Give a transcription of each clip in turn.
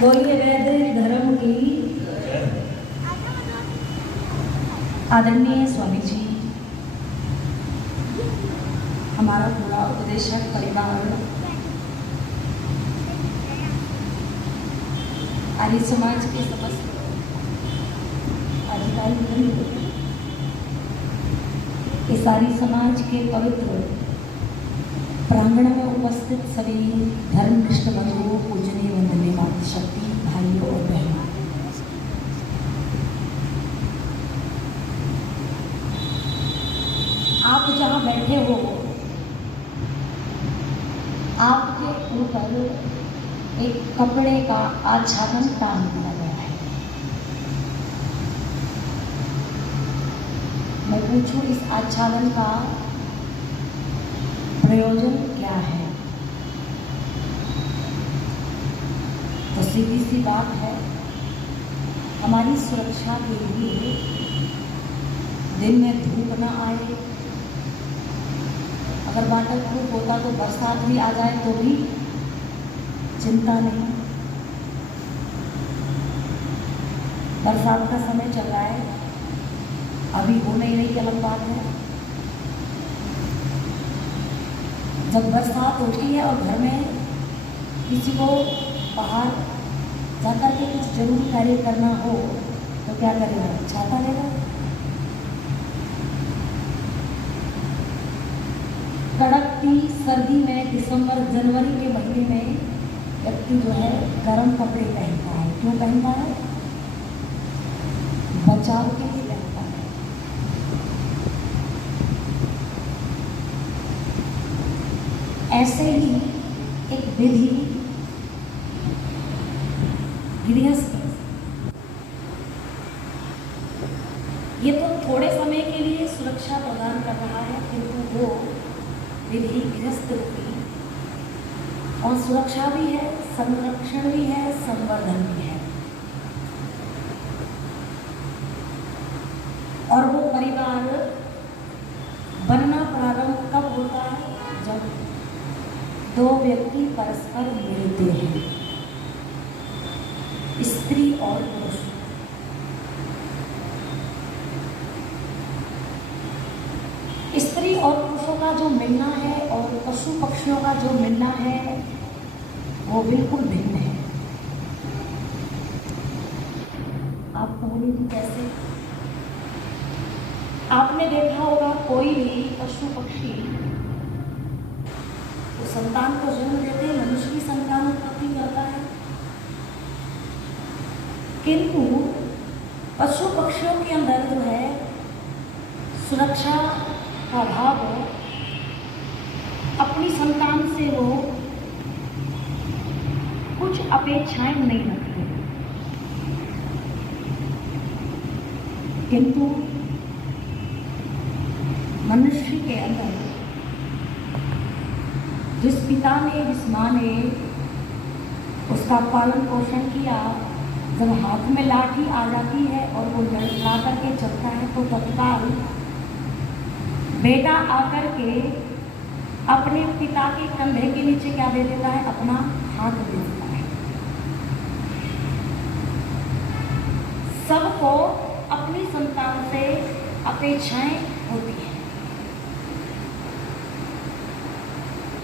बोलिए वैदिक धर्म की आदरणीय स्वामी जी, हमारा पूरा उपदेशक परिवार, आर्य समाज के समस्त अधिकारी, इस आर्य समाज के पवित्र प्रांगण में उपस्थित सभी धर्मनिष्ठ बंधुओं, पूजनीय वंदनीय मातृशक्ति भाइयों और बहनों, आप जहाँ बैठे हो, आपके ऊपर एक कपड़े का आच्छादन टांग दिया गया है। मैं पूछूं, इस आच्छादन का प्रयोजन क्या है? तो सीधी सी बात है, हमारी सुरक्षा के लिए दिन में धूप न आए, अगर वाटर प्रूफ होता तो बरसात भी आ जाए तो भी चिंता नहीं। बरसात का समय चल रहा है, अभी हो नहीं रही, अलग बात है। जब बरसात होती है और घर में किसी को बाहर जाकर के कुछ जरूरी कार्य करना हो तो क्या करेगा? छाता लेगा। कड़कती सर्दी में दिसंबर जनवरी के महीने में व्यक्ति जो है गर्म कपड़े पहनता है। क्यों पहनता है? बचाव के लिए पहनता है। ऐसे ही एक विधि गृहस्थ, ये तो थोड़े समय के लिए सुरक्षा प्रदान कर रहा है, किंतु वो विधि गृहस्थ रूपी और सुरक्षा भी है, संरक्षण भी है, संवर्धन भी है। और वो परिवार बनना प्रारंभ कब होता है? जब दो व्यक्ति परस्पर मिलते हैं, स्त्री और पुरुष। स्त्री और पुरुषों का जो मिलना है और पशु पक्षियों का जो मिलना है वो बिल्कुल भिन्न है। आप कहोगे कि कैसे? आपने देखा होगा कोई भी पशु पक्षी तो संतान को जन्म देते हैं, मनुष्य की संतान उत्पत्ति करता है, किंतु पशु पक्षियों के अंदर जो है सुरक्षा का भाव, अपनी संतान से वो कुछ अपेक्षाएं नहीं रखते, किंतु मनुष्य के अंदर जिस पिता ने, जिस माँ ने उसका पालन पोषण किया, जब हाथ में लाठी आ जाती है और वो ला करके चलता है तो तत्काल बेटा आकर के अपने पिता के कंधे के नीचे क्या दे देता है? अपना हाथ दे देता है। सबको अपनी संतान से अपेक्षाएं होती हैं।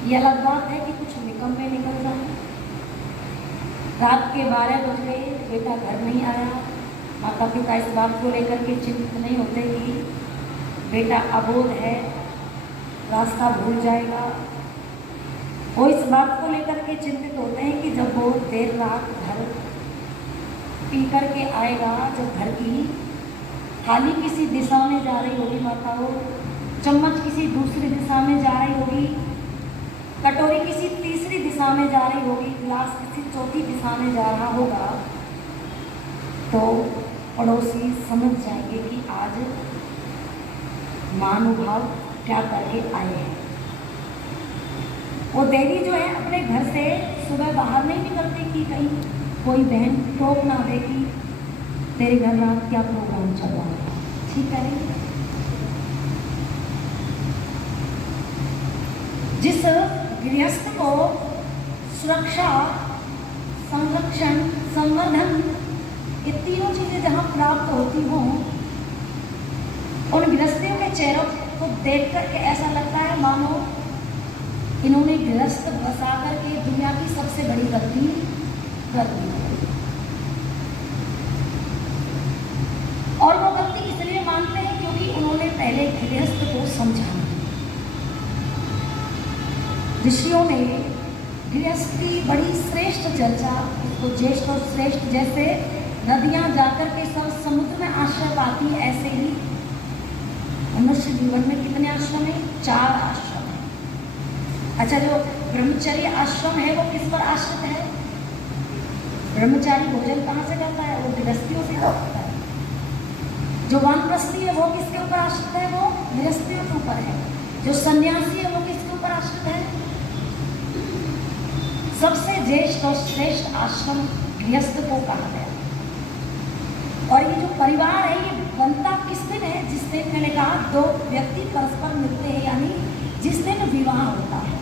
यह अलग बात है कि कुछ निकम्मे निकल जाए, रात के 12 बज गए, बेटा घर नहीं आया, माता पिता इस बात को लेकर के चिंतित नहीं होते कि बेटा अबोध है, रास्ता भूल जाएगा। वो इस बात को लेकर के चिंतित होते हैं कि जब वो देर रात घर पी कर के आएगा, जब घर की थाली किसी दिशा में जा रही होगी, माता हो चम्मच किसी दूसरी दिशा में जा रही होगी, कटोरी किसी तीसरी दिशा में जा रही होगी, गिलास किसी चौथी दिशा में जा रहा होगा, तो पड़ोसी समझ जाएंगे कि आज महानुभाव क्या करके आए हैं। वो देवी जो है अपने घर से सुबह बाहर नहीं निकलती कि कहीं कोई बहन टोक ना दे कि तेरे घर रात क्या प्रोग्राम चल रहा है। ठीक है, जिस गृहस्थ को सुरक्षा संरक्षण, संवर्धन, ये तीनों चीजें जहाँ प्राप्त होती हों, उन गृहस्थियों के चेहरों को देख करके ऐसा लगता है मानो इन्होंने गृहस्थ बसा करके दुनिया की सबसे बड़ी गलती कर दी। और वो गलती इसलिए मानते हैं क्योंकि उन्होंने पहले गृहस्थ को समझा नहीं। ऋषियों ने गृहस्थ की बड़ी श्रेष्ठ चर्चा, उसको ज्येष्ठ और श्रेष्ठ, जैसे नदियां जाकर के सब समुद्र में आश्रय पाती है, ऐसे ही मनुष्य जीवन में कितने आश्रम है? 4 आश्रम है। अच्छा, जो ब्रह्मचर्य आश्रम है वो किस पर आश्रित है? ब्रह्मचारी भोजन कहाँ से करता है? वो गृहस्थियों से करता है। जो वानप्रस्थी है वो किसके ऊपर आश्रित है? वो गृहस्थियों के ऊपर है। जो सन्यासी है वो किसके ऊपर आश्रित है? सबसे ज्येष्ठ और श्रेष्ठ आश्रम गृहस्थ को कहा गया। और ये जो परिवार है ये बनता किस दिन है? जिस दिन मैंने कहा 2 व्यक्ति परस्पर मिलते हैं, यानी जिस दिन विवाह होता है।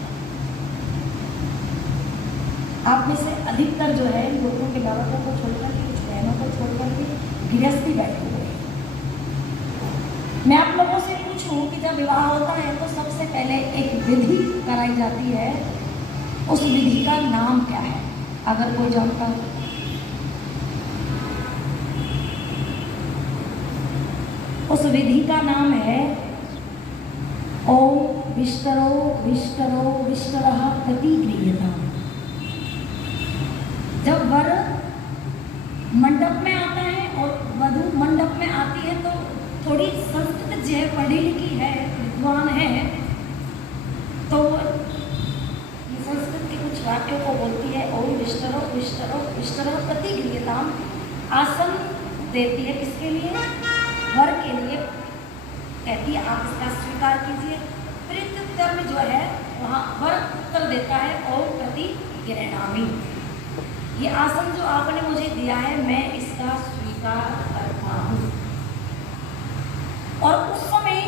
आप में से अधिकतर जो है लोगों के बालकों को छोड़कर के, कुछ बहनों को छोड़कर के गृहस्थी बैठे हुए हैं। मैं आप लोगों से पूछूं कि जब विवाह होता है तो सबसे पहले एक विधि कराई जाती है, उस विधि का नाम क्या है? अगर कोई जानता हो। उस विधि का नाम है ओम विष्टरो विष्टरो विष्टरः प्रतिगृह्यताम्। जब वर मंडप में आता है और वधू मंडप में आती है तो थोड़ी संस्कृत जो है, पढ़ी लिखी है, विद्वान है, तो संस्कृत के कुछ वाक्यों को बोलती है। ओम विष्टरो विष्टरो विष्टरः प्रतिगृह्यताम्। आसन देती है किसके लिए? वर के लिए। कहती है आप इसका स्वीकार कीजिए। प्रत्युत्तर में जो है वहाँ वर उत्तर देता है ओम प्रतिगृह्णामि। ये आसन जो आपने मुझे दिया है मैं इसका स्वीकार करता हूँ। और उस समय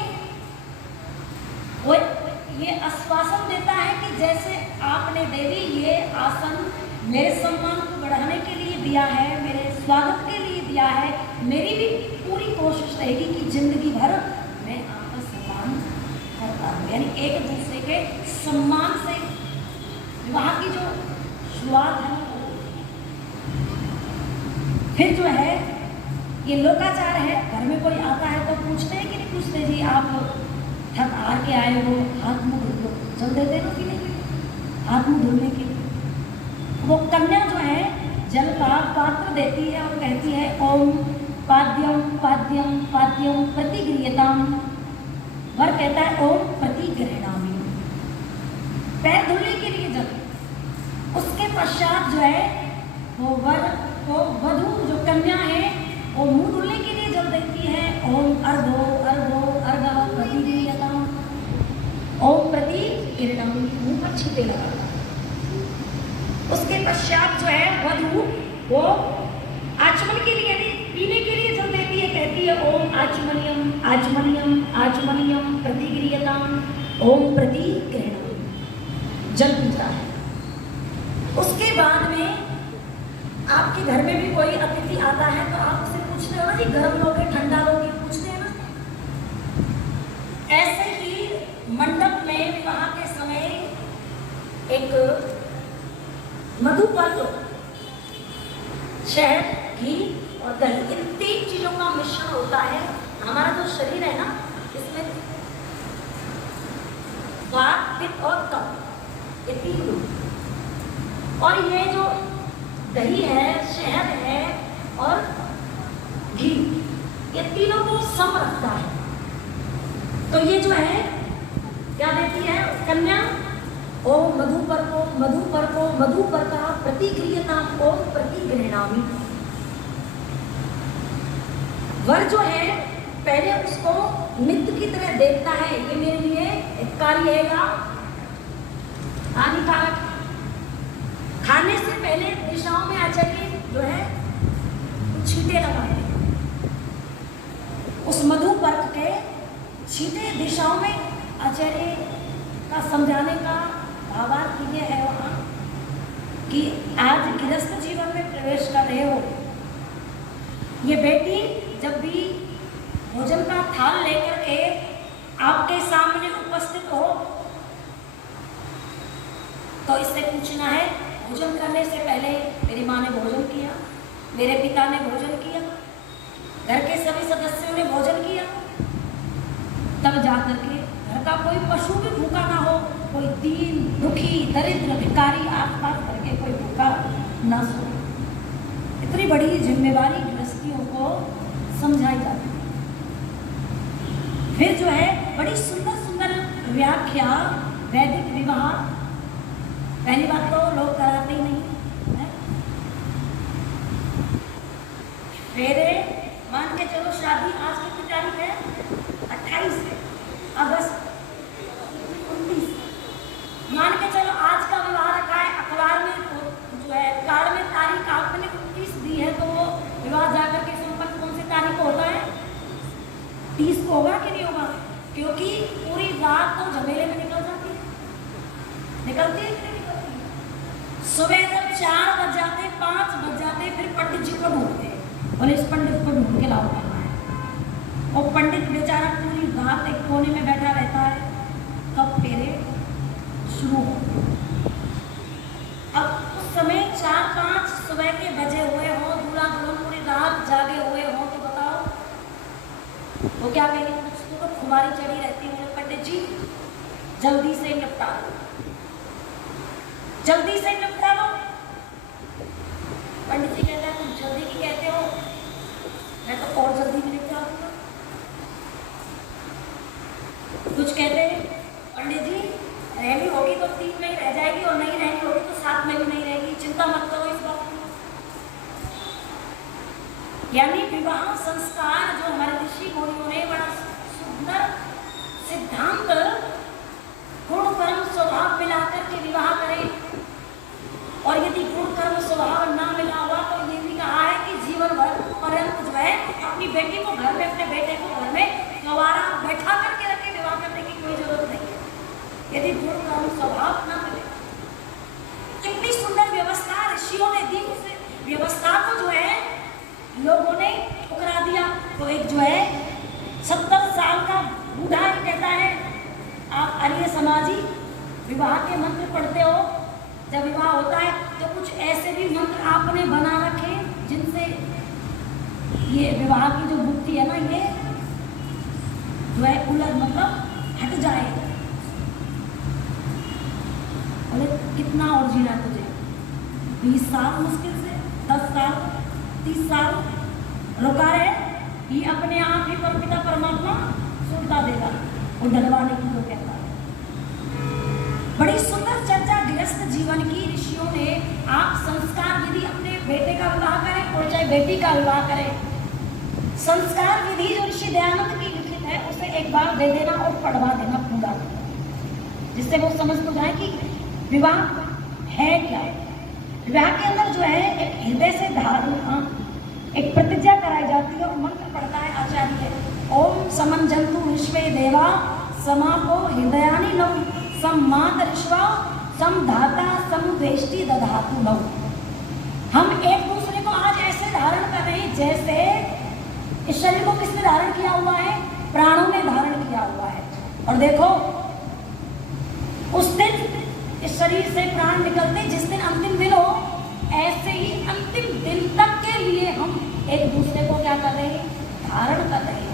वो ये आश्वासन देता है कि जैसे आपने देवी ये आसन मेरे सम्मान को बढ़ाने के लिए दिया है, मेरे स्वागत के लिए दिया है, मेरी भी पूरी कोशिश रहेगी कि जिंदगी भर मैं आपका सम्मान करता हूँ। यानी एक दूसरे के सम्मान से विवाह की जो शुरुआत है। फिर जो है ये लोकाचार है, घर में कोई आता है तो पूछते हैं कि नहीं पूछते? जी आप थक हार के आए हो, हाथ मुँह धुल लो। चल देते हो कि नहीं हाथ मुँह धुलने के लिए? वो कन्या जो है जल का पात्र देती है और कहती है ओम पाद्यम पाद्यम पाद्यम प्रतिगृह्यताम्। वर कहता है ओम प्रतिगृह्णामि, पैर धुलने के लिए जल। उसके पश्चात जो है वो वर को वधू जो कन्या है वो मुंह धुलने के लिए जल देती है। ओम अर्घो अर्घो अर्घः प्रतिगृह्यताम्। ओम प्रतिगृह्णामि, मुंह पर छींटे लगा। उसके पश्चात जो है वधू वो आचमन के लिए यानी पीने के लिए जल देती है। कहती है ओम आचमनियम आचमनियम आचमनियम प्रतिगृह्यताम्। ओम प्रतिगृह्णामि, जल पीता है। उसके बाद में आपके घर में भी कोई अतिथि आता है तो आप उसे पूछते हो ना जी गर्म लोगे ठंडा लोगे, पूछते हैं ना। ऐसे ही मंडप में विवाह के समय एक मधुपर्क, शहद, घी और दही, इन 3 चीजों का मिश्रण होता है। हमारा जो शरीर है ना इसमें वात, पित्त और कफ, ये 3 गुण। और ये जो दही है, शहद है और घी, ये तीनों को सम रखता है। तो ये जो है क्या देती है कन्या? ओम मधुपर्को मधुपर्को मधुपर्कः प्रतिगृह्यताम्। ओम प्रतिगृह्णामि। वर जो है पहले उसको मित्र की तरह देखता है, ये मेरे लिए हितकारी है या हानिकारक। खाने से पहले दिशाओं में आचार्य जो है छींटे लगाए। उस मधुपर्क के छींटे दिशाओं में आचार्य समझाने का भावार्थ ये है वहाँ कि आज गृहस्थ जीवन प्रवेश कर रहे हो। ये बेटी जब भी भोजन का थाल लेकर के आपके सामने उपस्थित हो तो इससे पूछना है, भोजन करने से पहले मेरी माँ ने भोजन किया, मेरे पिता ने भोजन किया, घर के सभी सदस्यों ने भोजन किया, तब जाकर के घर का कोई पशु भी भूखा ना हो, कोई दीन दुखी दरिद्र भिखारी आस-पास करके कोई भूखा ना सो। इतनी बड़ी जिम्मेवारी गृहस्थियों को समझाई जाती है। फिर जो है बड़ी सुंदर सुंदर व्याख्या वैदिक विवाह, पहली बात तो लोग कराते ही नहीं है। मेरे मान के चलो शादी आज की तारीख है 28 अगस्त 19, मान के चलो आज का विवाह रखा है, अखबार में जो है कार्ड में तारीख आपने 29 दी है, तो वो विवाह जाकर के संपन्न कौन सी तारीख को होता है? 30 को होगा कि नहीं होगा? क्योंकि पूरी रात तो झमेले में निकल जाती है, निकलती है कि नहीं निकलती है? सुबह जब 4 बज जाते 5 बज जाते फिर पंडित जी को ढूंढते हैं, बोले इस पंडित को ढूंढ के लाओ करना है। वो पंडित बेचारा पूरी रात एक कोने में बैठा रहता है, कब फेरे शुरू हो। अब उस समय 4-5 सुबह के बजे हुए हो, दूल्हा दुल्हन पूरी रात जागे हुए हो, तो बताओ वो क्या कहेंगे? उसको तो खुमारी चढ़ी रहती है, पंडित जी जल्दी से निपटा दो, जल्दी से निपटा दो। पंडित जी कहते हैं तुम जल्दी की कहते हो, मैं तो और जल्दी में निपटा दूंगा। कुछ कहते हैं पंडित जी रहनी होगी तो 3 में ही रह जाएगी और नहीं रहनी होगी तो 7 में भी नहीं रहेगी, चिंता मत करो इस बात की। यानी विवाह संस्कार जो हमारे ऋषि मुनियों ने बड़ा सुंदर सिद्धांत गुण कर्म स्वभाव मिलाकर के विवाह करें, और यदि गुण कर्म स्वभाव ना मिला हुआ तो ये भी कहा है कि जीवन भर पर्यंत जो है अपनी बेटी को घर में, अपने बेटे को घर में गवारा बैठा करके रखे, विवाह करने की कोई जरूरत नहीं है यदि गुण कर्म स्वभाव ना मिले। कितनी सुंदर व्यवस्था ऋषियों ने दी, उस व्यवस्था को जो है लोगों ने ठुकरा दिया। तो एक जो है 70 साल का बूढ़ा ही कहता है, आप आर्य समाजी विवाह के मंत्र पढ़ते हो, जब विवाह होता है तो कुछ ऐसे भी मंत्र आपने बना रखे जिनसे ये विवाह की जो बुद्धि है ना, ये जो है उलट मतलब हट जाए। बोले कितना और जीना तुझे? 20 साल मुश्किल से, 10 साल, 30 साल रुका रहे, ये अपने आप ही परपिता परमात्मा सुनता देगा और डरवाने की तो कहता है। बड़ी सुंदर चर्चा गृहस्थ जीवन की ऋषियों ने। आप संस्कार यदि अपने बेटे का विवाह करें और चाहे बेटी का विवाह करें, संस्कार विधि जो ऋषि दयानंद की लिखित है उसे एक बार दे देना और पढ़वा देना पूरा, जिससे वो समझ तो जाए कि विवाह है क्या है। विवाह के अंदर जो है एक हृदय से धारणा, एक प्रतिज्ञा कराई जाती है और मंत्र पढ़ता है आचार्य, ओम समंजंतु विश्वे देवा समापो हृदयानि नव सम्माद ऋष्वा समधाता समुदेष्टि दधातु नव। हम एक दूसरे को आज ऐसे धारण कर रहे हैं जैसे इस शरीर को किसने धारण किया हुआ है? प्राणों ने धारण किया हुआ है। और देखो उस दिन इस शरीर से प्राण निकलते जिस दिन अंतिम दिन हो, ऐसे ही अंतिम दिन तक के लिए हम एक दूसरे को क्या कर रहे हैं? धारण कर रहे हैं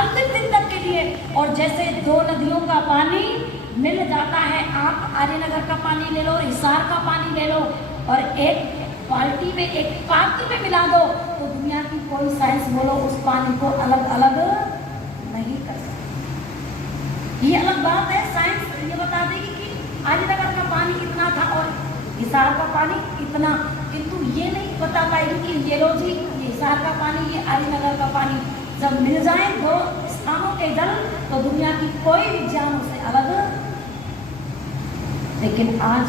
अंतिम दिन तक के लिए। और जैसे 2 नदियों का पानी मिल जाता है, आप आर्यनगर का पानी ले लो, हिसार का पानी ले लो और एक बाल्टी में, एक पात्र में मिला दो, तो दुनिया की कोई साइंस बोलो उस पानी को अलग अलग नहीं कर सकती। ये अलग बात है, साइंस ये बता देगी कि आर्यनगर का पानी इतना था और हिसार का पानी इतना, किंतु ये नहीं बता पाएगी कि ये लो जी ये हिसार का पानी, ये आर्यनगर का पानी जब मिल जाए 2 स्थानों के जल, तो दुनिया की कोई विज्ञान उसे अलग। लेकिन आज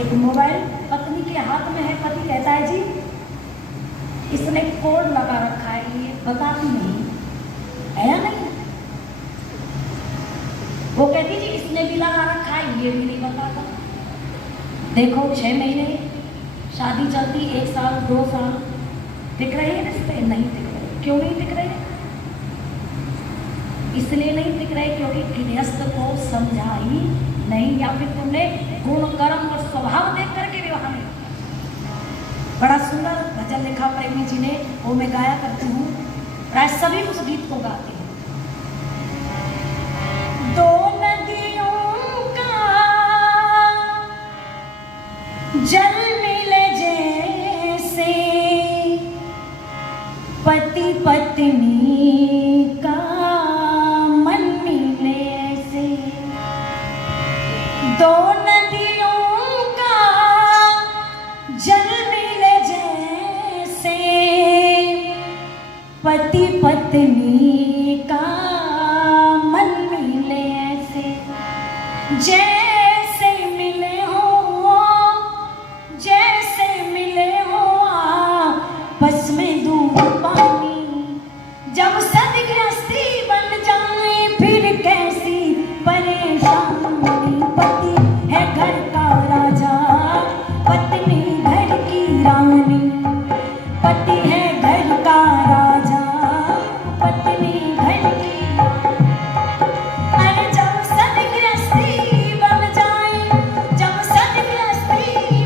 एक मोबाइल पत्नी के हाथ में है, पति कहता है जी इसने कोड लगा रखा है, ये बताती नहीं है या नहीं? वो कहती जी इसने भी लगा रखा है, ये भी नहीं बताता। देखो 6 महीने शादी चलती 1 साल 2 साल, टिक रहे हैं रिश्ते? नहीं टिक रहे। क्यों नहीं टिक रहे? इसलिए नहीं टिक रहे क्योंकि गृहस्थ को समझाई नहीं, या फिर तुमने गुण कर्म और स्वभाव देख करके विवाह नहीं। बड़ा सुंदर भजन लिखा प्रेमी जी ने, वो मैं गाया करती हूँ, प्राय सभी उस गीत को गाते हैं। दो नदियों का जल मिले जैसे, पति पत्नी का मन मिले ऐसे। दो नदियों का जल मिले जैसे, पति पत्नी का मन मिले ऐसे। जैसे मिले हो, जैसे मिले हो आपस में दूध पानी। जब सदगृहस्थी बन जाए फिर कैसी परेशानी। पति है घर का राजा, पत्नी घर की रानी। पति है घर का राजा, पत्नी घर की। अरे जब सदगृहस्थी बन जाए, जब सदगृहस्थी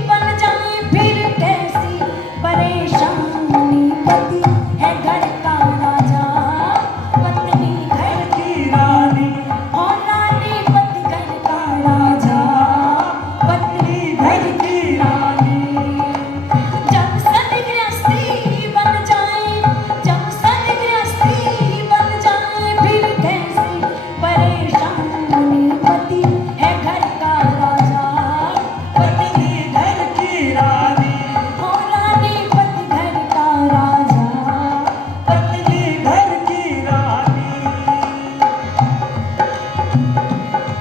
बन जाए फिर कैसी परेशानी। पति है घर का राजा, पत्नी घर की रानी। और रानी पति घर का राजा, पत्नी घर की रानी। जब सदगृहस्थी बन जाए, जब सदगृहस्थी बन जाए फिर कैसी परेशानी। पति है घर का राजा, पत्नी घर की रानी। और रानी पति घर का राजा, पत्नी घर की रानी।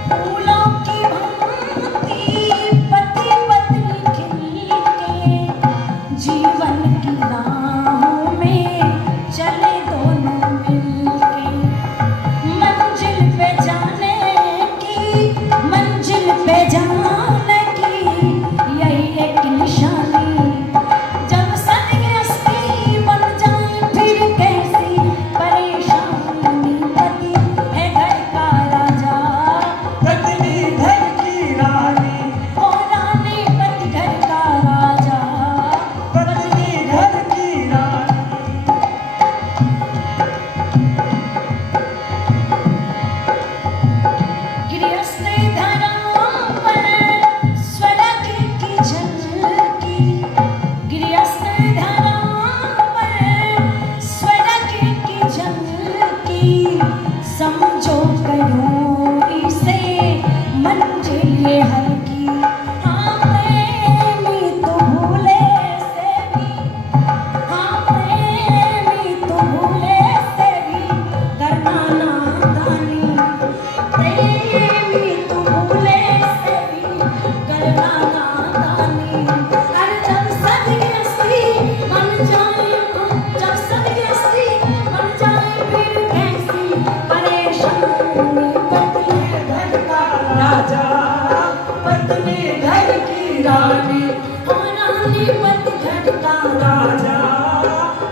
फूलों की भांति पति पत्नी खिल के, जीवन की राहों में चले दोनों मिलके। मंजिल पे जाने की, मंजिल पे जाने की यही एक निशानी। जब सदगृहस्थी बन जाए फिर कैसी परेशानी। पति है घर का राजा, पत्नी घर की रानी। और रानी पति घर का राजा, पत्नी घर की रानी। गृहस्थ धरा पर स्वर्ग की झलकी। गृहस्थ धरा पर स्वर्ग की झलकी। समझो करो इसे मंजिल ये हल्की। हाँ प्रेमी तो भूले से भी, हाँ प्रेमी तो भूले से भी करना नादानी। प्रेमी तो भूले से भी करना नादानी। अरे जब सदगृहस्थी बन जाए, जब सदगृहस्थी बन जाए फिर कैसी परेशानी। पति है घर का राजा, पत्नी घर की रानी। और रानी पति घर का राजा,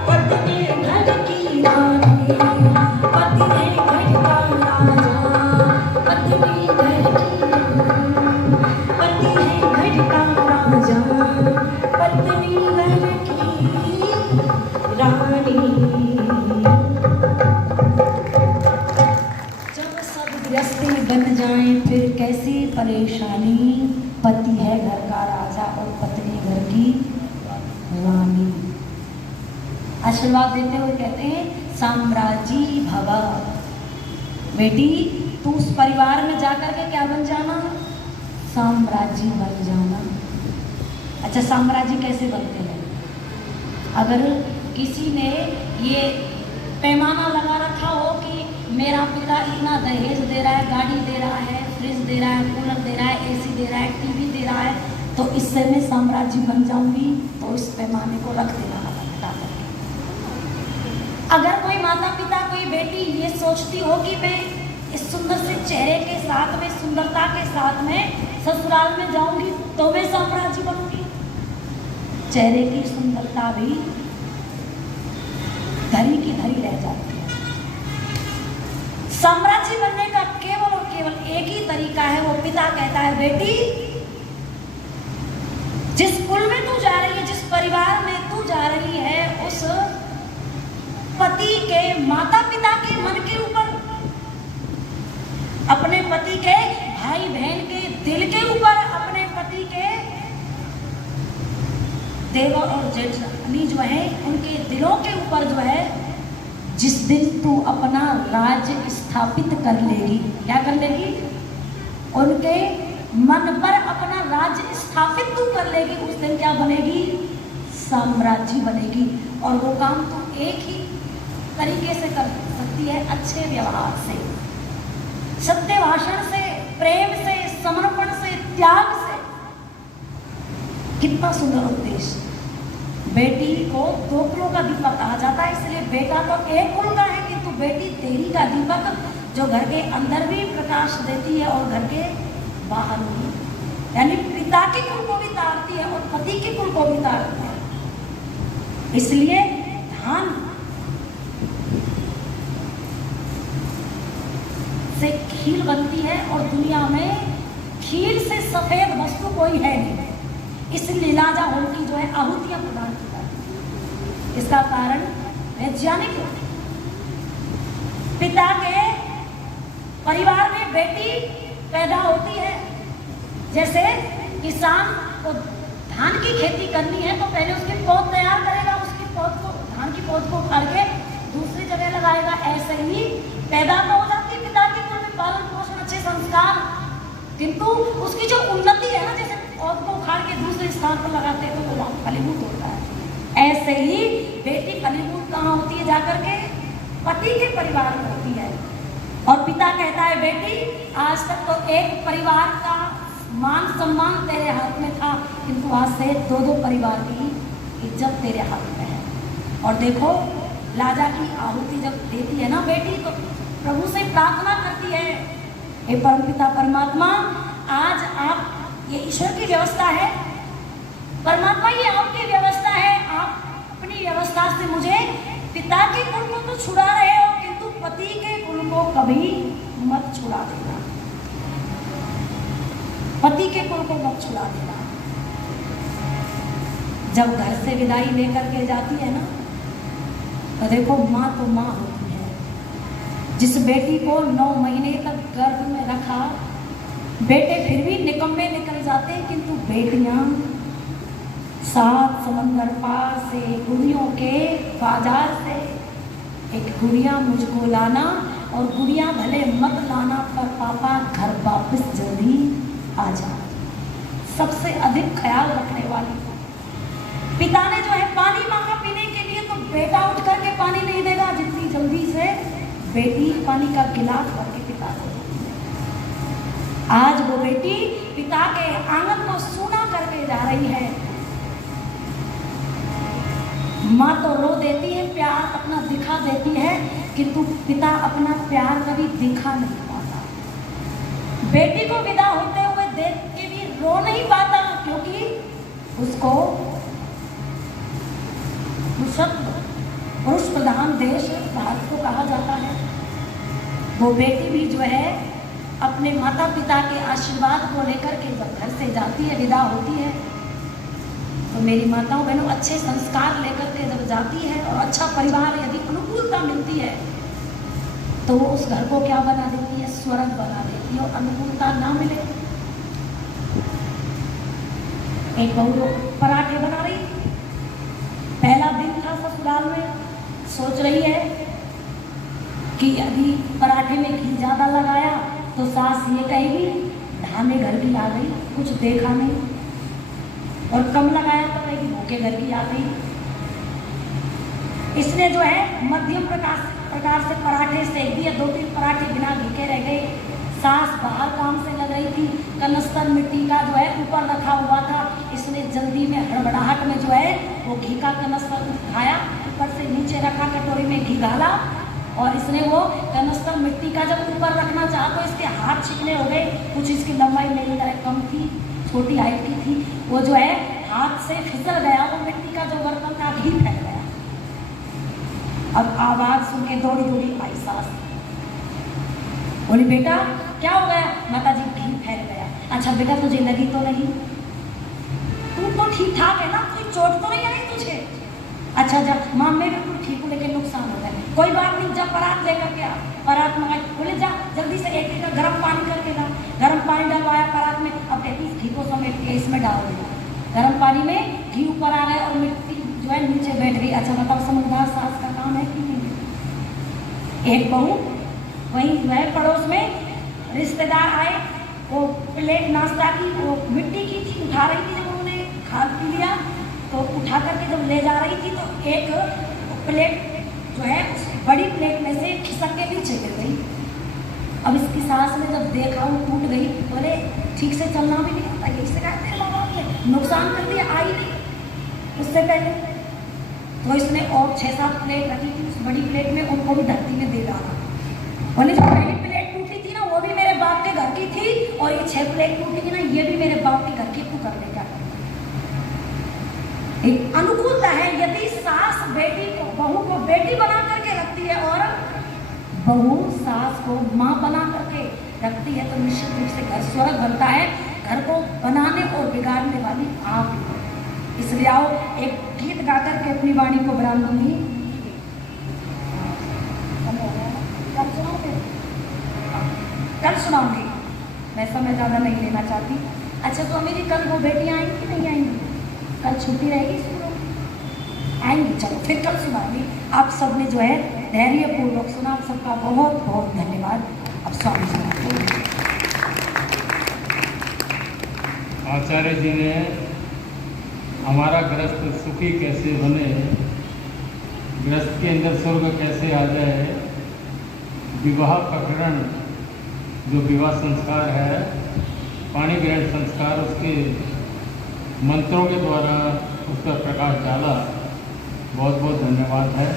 पत्नी घर की रानी। पति है घर का राजा, पत्नी घर की रानी। पति है घर का राजा, पत्नी घर की रानी। जब सब गृहस्थी बन जाए फिर कैसी परेशानी। पति है घर का राजा और पत्नी घर की रानी। आशीर्वाद देते हुए कहते हैं साम्राज्य भवा। बेटी तू उस परिवार में जाकर के क्या बन जाना? साम्राज्य बन जाना। अच्छा, साम्राज्य कैसे बनते हैं? अगर किसी ने ये पैमाना लगा रखा हो कि मेरा पिता इतना दहेज दे रहा है, गाड़ी दे रहा है, फ्रिज दे रहा है, कूलर दे रहा है, एसी दे रहा है, टीवी दे रहा है, तो इससे मैं साम्राज्य बन जाऊंगी, तो इस पैमाने को रख देना हटा करके। अगर कोई माता पिता, कोई बेटी ये सोचती हो कि मैं इस सुंदर से चेहरे के साथ में, सुंदरता के साथ में ससुराल में जाऊंगी तो मैं साम्राज्य बनूंगी, चेहरे की सुंदरता भी धरी की धरी रह जाती है। साम्राज्य बनने का केवल और केवल एक ही तरीका है, वो पिता कहता है बेटी जिस कुल में तू जा रही है, जिस परिवार में तू जा रही है, उस पति के, माता पिता के मन के ऊपर, अपने पति के भाई बहन के दिल के ऊपर, अपने पति के देवर और जेठानी जो है उनके दिलों के ऊपर जो है, जिस दिन तू अपना राज्य स्थापित कर लेगी, क्या कर लेगी, उनके मन पर अपना राज्य स्थापित तू कर लेगी, उस दिन क्या बनेगी, साम्राज्य बनेगी। और वो काम तू एक ही तरीके से कर सकती है, अच्छे व्यवहार से, सत्य भाषण से, प्रेम से, समर्पण से, त्याग से। कितना सुंदर उपदेश। बेटी को दो कुलों का दीपक कहा जाता है, इसलिए बेटा तो एक कुल का है, किंतु बेटी तेरी का दीपक, जो घर के अंदर भी प्रकाश देती है और घर के बाहर भी, यानी पिता के कुल को भी तारती है और पति के कुल को भी तारती है। इसलिए धान से खील बनती है और दुनिया में खील से सफेद वस्तु कोई है नहीं। इस लीलाजा होम की जो है आहुतियां प्रदान की जाती है। इसका कारण वैज्ञानिक, पिता के परिवार में बेटी पैदा होती है। जैसे किसान को धान की खेती करनी है तो पहले उसकी पौध तैयार करेगा, उसकी पौध को, धान की पौध को उखाड़ के दूसरी जगह लगाएगा। ऐसे ही पैदा तो हो जाती है पिता के कुल में, पालन पोषण, अच्छे संस्कार, किंतु उसकी जो उन्नति है ना, जैसे पौध को उखाड़ के दूसरे स्थान पर लगाते हैं तो वो फलीभूत होता है। ऐसे ही बेटी फलीभूत कहाँ होती है, जाकर के पति के परिवार में होती है। और पिता कहता है बेटी आज तक तो एक परिवार का मान सम्मान तेरे हाथ में था, किंतु आज से दो दो परिवार की इज्जत तेरे हाथ में है। और देखो लाजा की आहुति जब देती है ना बेटी, तो प्रभु से प्रार्थना करती है, हे परमपिता परमात्मा, आज आप, ये ईश्वर की व्यवस्था है, परमात्मा ये आपकी व्यवस्था है, आप अपनी व्यवस्था से मुझे पिता के कुल को तो छुड़ा रहे हो, किंतु पति के कुल को कभी मत छुड़ा देना, पति के कुल को मत छुड़ा देना। जब घर से विदाई लेकर के जाती है ना, तो देखो माँ तो माँ होती है। जिस बेटी को 9 महीने तक गर्भ में रखा, बेटे फिर भी निकम्मे निकल जाते हैं, किंतु बेटियां 7 समंदर पार से, गुड़ियों के बाजार से एक गुड़िया मुझको लाना, और गुड़िया भले मत लाना पर पापा घर वापस जल्दी आ जा। सबसे अधिक ख्याल रखने वाली पिता ने जो है पानी मांगा पीने के लिए, तो बेटा उठ करके पानी नहीं देगा, जितनी जल्दी से बेटी पानी का गिलास भर के पिता को देती है। आज वो बेटी पिता के आंगन को सूना करके जा रही है। माँ तो रो देती है, प्यार अपना दिखा देती है, किंतु पिता अपना प्यार कभी दिखा नहीं पाता। बेटी को विदा होते हुए देख के भी रो नहीं पाता, क्योंकि उसको पुरुष प्रधान देश भारत को कहा जाता है। वो बेटी भी जो है अपने माता पिता के आशीर्वाद को लेकर के जब घर से जाती है, विदा होती है, तो मेरी माताओं बहनों अच्छे संस्कार लेकर के जब जाती है और अच्छा परिवार यदि अनुकूलता मिलती है, तो वो उस घर को क्या बना देती है, स्वर्ग बना देती है। और अनुकूलता ना मिले, एक बहू पराठे बना रही थी, पहला दिन था ससुराल में, सोच रही है कि यदि पराठे में घी ज़्यादा लगाया तो सास ये कहेगी ढामे घर की आ गई, कुछ देखा नहीं, और कम लगाया तो कहेगी भूखे घर की आ गई। इसने जो है मध्यम प्रकार से पराठे सेक दिए, 2-3 पराठे बिना घी के रह गए। सास बाहर काम से लग रही थी, कनस्तर मिट्टी का जो है ऊपर रखा हुआ था, इसने जल्दी में हड़बड़ाहट में जो है वो घी का कनस्तर उठाया, ऊपर से नीचे रखा, कटोरी में घी डाला, और इसने वो कनस्तर मिट्टी का जब ऊपर रखना चाहा तो इसके हाथ चिकने हो गए। कुछ इसकी लंबाई मेरी तरह कम थी, छोटी हाइट की थी, वो जो है हाथ से फिसल गया, वो मिट्टी का जो बर्तन था घी फैल गया। अब आवाज सुन के दौड़ी दौड़ी आई सास, बोली बेटा क्या हो गया? माता जी घी फैल गया। अच्छा बेटा तुझे लगी तो नहीं? तू तो ठीक ठाक है ना, कोई चोट तो नहीं आई तुझे? अच्छा जब माँ मैं बिल्कुल ठीक हूँ लेकिन नुकसान हो गया। कोई बात नहीं, जब परात लेकर के आ, परात मंगाई। बोले जा जल्दी से 1 लीटर गर्म पानी करके ला। गर्म पानी डलवाया परात में, अब कहती घी को समेट के इसमें डाल दिया। गर्म पानी में घी ऊपर आ रहा है और मिट्टी जो है नीचे बैठ गई। अच्छा बताओ समझदार सास का काम है कि नहीं? एक बहू वहीं वह पड़ोस में रिश्तेदार आए, वो प्लेट नाश्ता की वो मिट्टी की थी, उठा रही थी। जब उन्होंने खा पी लिया तो उठा करके जब ले जा रही थी तो एक प्लेट जो है उस बड़ी प्लेट में से खिसक के नीचे गिर गई। अब इसकी सास ने जब देखा वो टूट गई, बोले ठीक से चलना भी नहीं आता, ये शिकायत माँ बाप ने नुकसान कर दिया, आई नहीं उससे पहले। तो इसने और 6-7 प्लेट रखी थी, उस बड़ी प्लेट में उनको भी धरती में दे डाला। बोले जो पहली प्लेट टूटी थी ना वो भी मेरे बाप के घर की थी, और ये 6 प्लेट टूटी थी ना ये भी मेरे बाप के घर की, तू कर ले क्या? एक अनुकूलता है। यदि सास बेटी को बहू को बेटी बना करके रखती है और बहू सास को माँ बना करके रखती है तो निश्चित रूप से घर स्वर्ग बनता है। घर को बनाने और बिगाड़ने वाली आप हो। इसलिए आओ एक गीत गा करके अपनी वाणी को विराम दूंगी। कल सुनाऊंगी, मैं समय ज़्यादा नहीं लेना चाहती। अच्छा तो मेरी कल वो बेटियाँ आएंगी कि नहीं आएंगी? कल छुट्टी रहेगी स्कूलों में? आएंगी, चलो फिर कल सुनाऊंगी। आप सब ने जो है धैर्यपूर्वक सुना, आप सबका बहुत बहुत धन्यवाद। अब स्वामी जी आचार्य जी ने हमारा गृहस्थ सुखी कैसे बने, गृहस्थ के अंदर स्वर्ग कैसे आ जाए, विवाह प्रकरण जो विवाह संस्कार है, पाणी ग्रहण संस्कार, उसके मंत्रों के द्वारा उस पर प्रकाश डाला। बहुत बहुत धन्यवाद है।